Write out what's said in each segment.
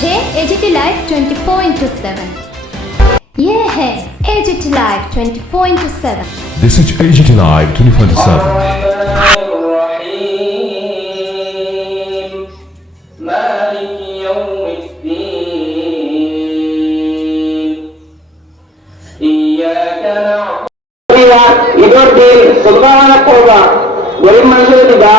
হচ্ছে AGT live 24/7। ये है AGT live 24/7। This is AGT Live 24/7. ঈদের দিন সুলতানা করবা গরিব মানুষের দিবা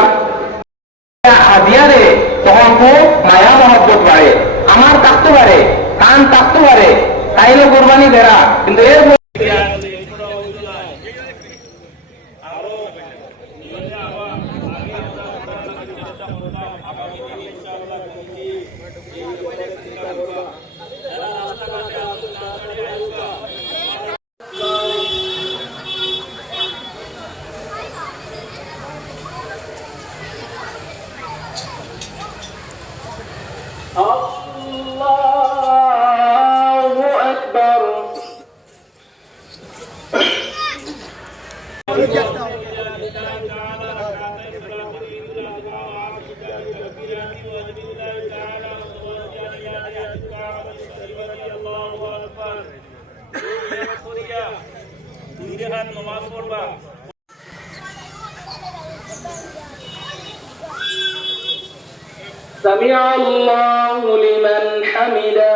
হাদিয়ারে তখন খুব মায়া মহব্বত বাড়ে, আমার থাকতে পারে, কান থাকতে পারে, তাইলে কোরবানি দেরা। কিন্তু এর আল্লাহু আকবার। سمع الله لمن حمده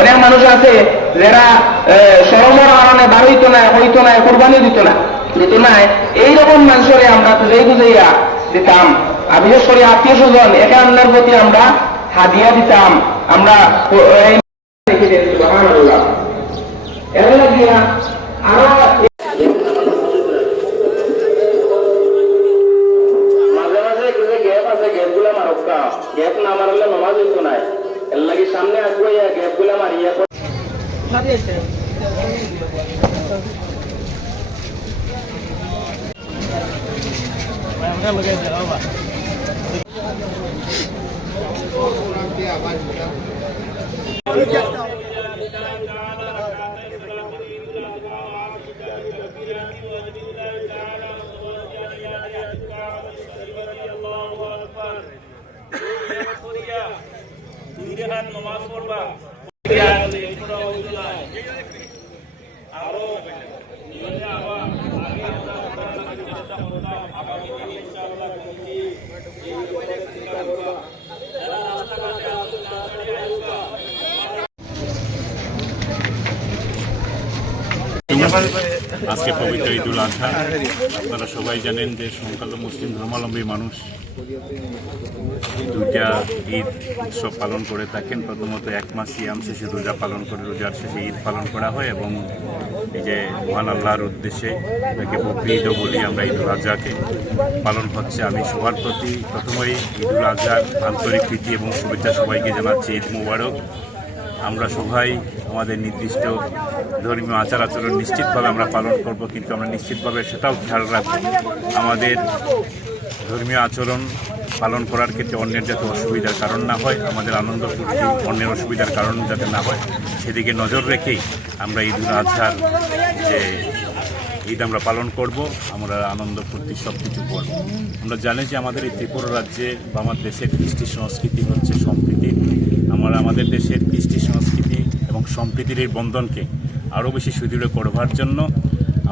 অনেক মানুষ আছে যারা শরমের কারণে বার হইতো না কুরবানি দিত না এইরকম মানুষের আমরা বুঝাই বুঝাইয়া দিতাম। আর বিশেষ করে আত্মীয় স্বজন একে অন্যের প্রতি আমরা হাদিয়া দিতাম। আমরা আরো মাঝে মাঝে গ্যাপ আছে, গ্যাপ গুলা মারক্কা, গ্যাপ না মারলে নমাজ হইতো না। এর লাগে সামনে আসবো গ্যাপ গুলা মারিয়া নমাজ পড়বা আরো আজকে পবিত্র ঈদুল আজহা। আপনারা সবাই জানেন যে সংখ্যালঘু মুসলিম ধর্মাবলম্বী মানুষ দুইটা ঈদ উৎসব পালন করে থাকেন। প্রথমত এক মাস সিয়াম শেষে রোজা পালন করে, রোজার শেষে ঈদ পালন করা হয় এবং এই যে মহান আল্লাহর উদ্দেশ্যে এটাকে বকরি ঈদও বলি আমরা, ঈদুল আজহাকে পালন হচ্ছে। আমি সবার প্রতি প্রথমেই ঈদুল আজহার আন্তরিক প্রীতি এবং শুভেচ্ছা সবাইকে জানাচ্ছি। ঈদ মুবারক। আমরা সবাই আমাদের নির্দিষ্ট ধর্মীয় আচার আচরণ নিশ্চিতভাবে আমরা পালন করব, কিন্তু আমরা নিশ্চিতভাবে সেটাও খেয়াল রাখব আমাদের ধর্মীয় আচরণ পালন করার ক্ষেত্রে অন্যের যাতে অসুবিধার কারণ না হয়, আমাদের আনন্দ ফুর্তি অন্যের অসুবিধার কারণ যাতে না হয় সেদিকে নজর রেখেই আমরা ঈদুল আজহার যে ঈদ আমরা পালন করব, আমরা আনন্দ ফুর্তি সব কিছু করব। আমরা জানি যে আমাদের এই ত্রিপুরা রাজ্যে বা আমার দেশের কৃষ্টি সংস্কৃতি হচ্ছে সম্প্রীতি। আমরা আমাদের দেশের কৃষ্টি সংস্কৃতি এবং সম্প্রীতির এই বন্ধনকে আরও বেশি সুদৃঢ় করবার জন্য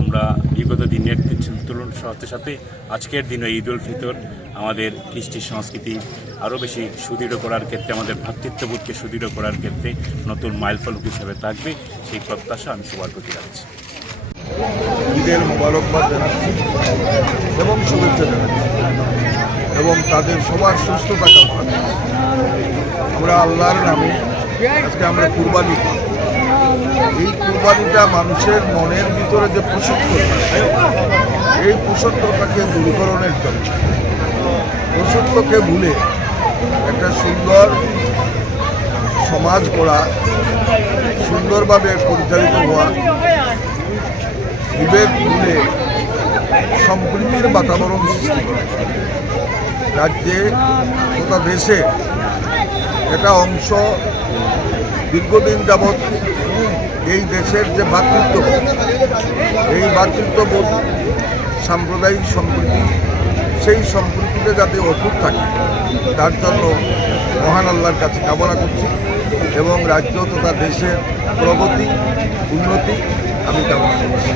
আমরা বিগত দিনের তুলনার সাথে সাথে আজকের দিনে ঈদ উল ফিতর আমাদের কৃষ্টি সংস্কৃতি আরও বেশি সুদৃঢ় করার ক্ষেত্রে, আমাদের ভ্রাতৃত্ববোধকে সুদৃঢ় করার ক্ষেত্রে নতুন মাইলফলক হিসাবে থাকবে, সেই প্রত্যাশা আমি সবার প্রতি রাখছি। ঈদের মোবারকবাদ জানাচ্ছি এবং শুভেচ্ছা জানাচ্ছি এবং তাদের সবার সুস্থতা কামনা করছি। আমরা আল্লাহর নামে আজকে আমরা কুরবানি করি। এই কুরবানিটা মানুষের মনের ভিতরে যে প্রসক্ততা, এই প্রসক্ততাকে দূরীকরণের জন্য, প্রসক্তকে ভুলে একটা সুন্দর সমাজ গড়া, সুন্দরভাবে পরিচালিত হওয়া, বিবেক ভুলে সম্প্রীতির বাতাবরণ সৃষ্টি করে। রাজ্যে তথা দেশে এটা অংশ দীর্ঘদিন যাবৎ এই দেশের যে ভ্রাতৃত্ববোধ, এই ভ্রাতৃত্ববোধ সাম্প্রদায়িক সম্প্রীতি, সেই সম্প্রীতিতে যাতে অটুট থাকে তার জন্য মহান আল্লাহর কাছে কামনা করছি এবং রাজ্য তথা দেশের প্রগতি উন্নতি আমি কামনা করছি।